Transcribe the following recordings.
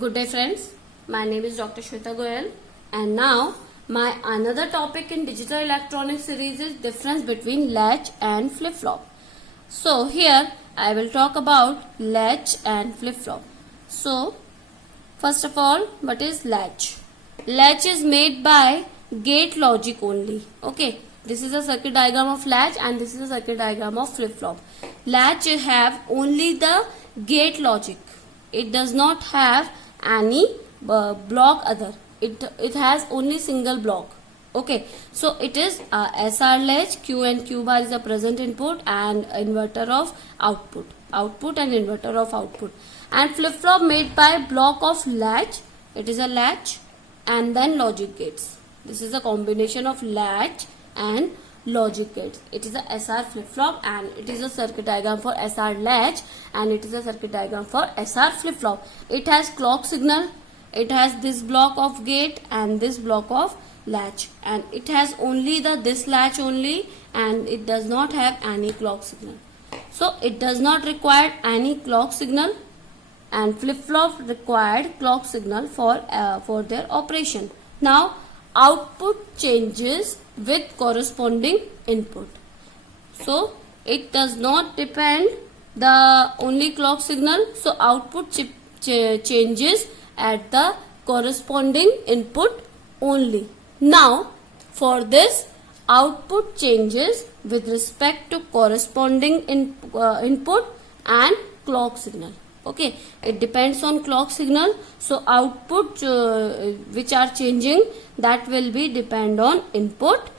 Good day friends, my name is Dr. Shweta Goyal and now my another topic in digital electronics series is difference between latch and flip-flop. So here I will talk about latch and flip-flop. So first of all, what is latch? Latch is made by gate logic only. Okay, this is a circuit diagram of latch and this is a circuit diagram of flip-flop. Latch have only the gate logic. It does not have any block other. It has only single block. Okay, so it is SR latch. Q and Q bar is a present input and inverter of output and inverter of output. And flip flop made by block of latch. It is a latch and then logic gates. This is a combination of latch and logic gates. It is a SR flip flop and it is a circuit diagram for SR latch and it is a circuit diagram for SR flip flop. It has clock signal, it has this block of gate and this block of latch, and it has only this latch only and it does not have any clock signal. So it does not require any clock signal, and flip flop required clock signal for their operation. Now output changes with corresponding input. So it does not depend the only clock signal. So output changes at the corresponding input only. Now for this, output changes with respect to corresponding input and clock signal. Okay, it depends on clock signal. So output which are changing, that will be depend on input,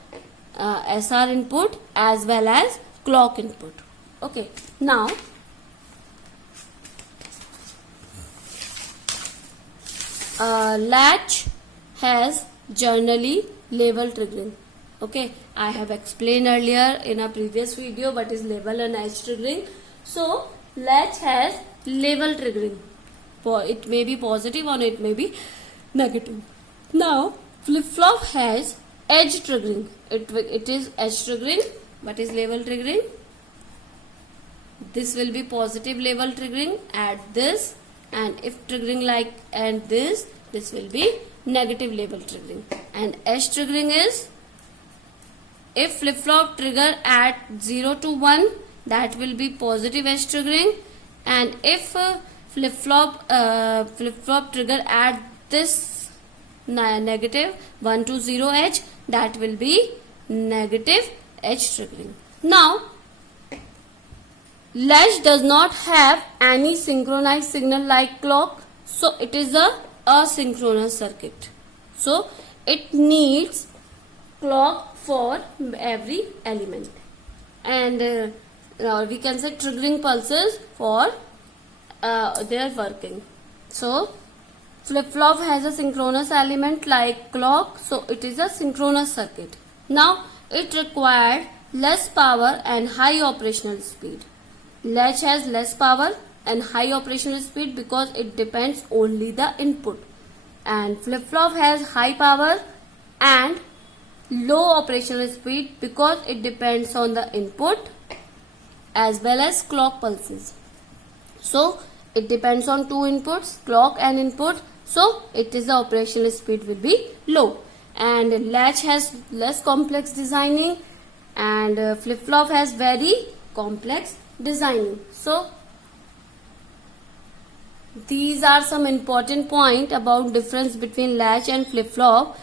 SR input as well as clock input. Okay, now latch has generally level triggering. Okay, I have explained earlier in a previous video what is level and edge triggering. So latch has level triggering. It may be positive or it may be negative. Now flip flop has edge triggering. It is edge triggering. What is level triggering? This will be positive level triggering at this, and if triggering like and this will be negative level triggering. And edge triggering is if flip flop trigger at 0 to 1, that will be positive edge triggering, and if flip flop trigger at this negative 1 to 0 edge, that will be negative edge triggering. Now latch does not have any synchronized signal like clock, so it is a asynchronous circuit. So it needs clock for every element, and we can say triggering pulses for their working. So flip flop has a synchronous element like clock, so it is a synchronous circuit. Now it required less power and high operational speed. Latch has less power and high operational speed because it depends only the input, and flip flop has high power and low operational speed because it depends on the input as well as clock pulses. So it depends on two inputs, clock and input, so it is the operational speed will be low. And latch has less complex designing and flip flop has very complex designing. So these are some important point about difference between latch and flip flop.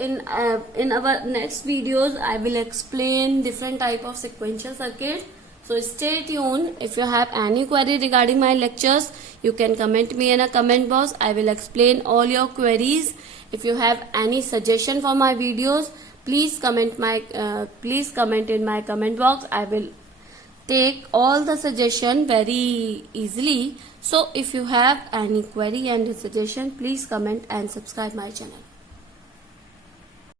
In our next videos I will explain different type of sequential circuits. So stay tuned. If you have any query regarding my lectures, you can comment me in a comment box. I will explain all your queries. If you have any suggestion for my videos, please comment in my comment box. I will take all the suggestion very easily. So if you have any query and suggestion, please comment and subscribe my channel.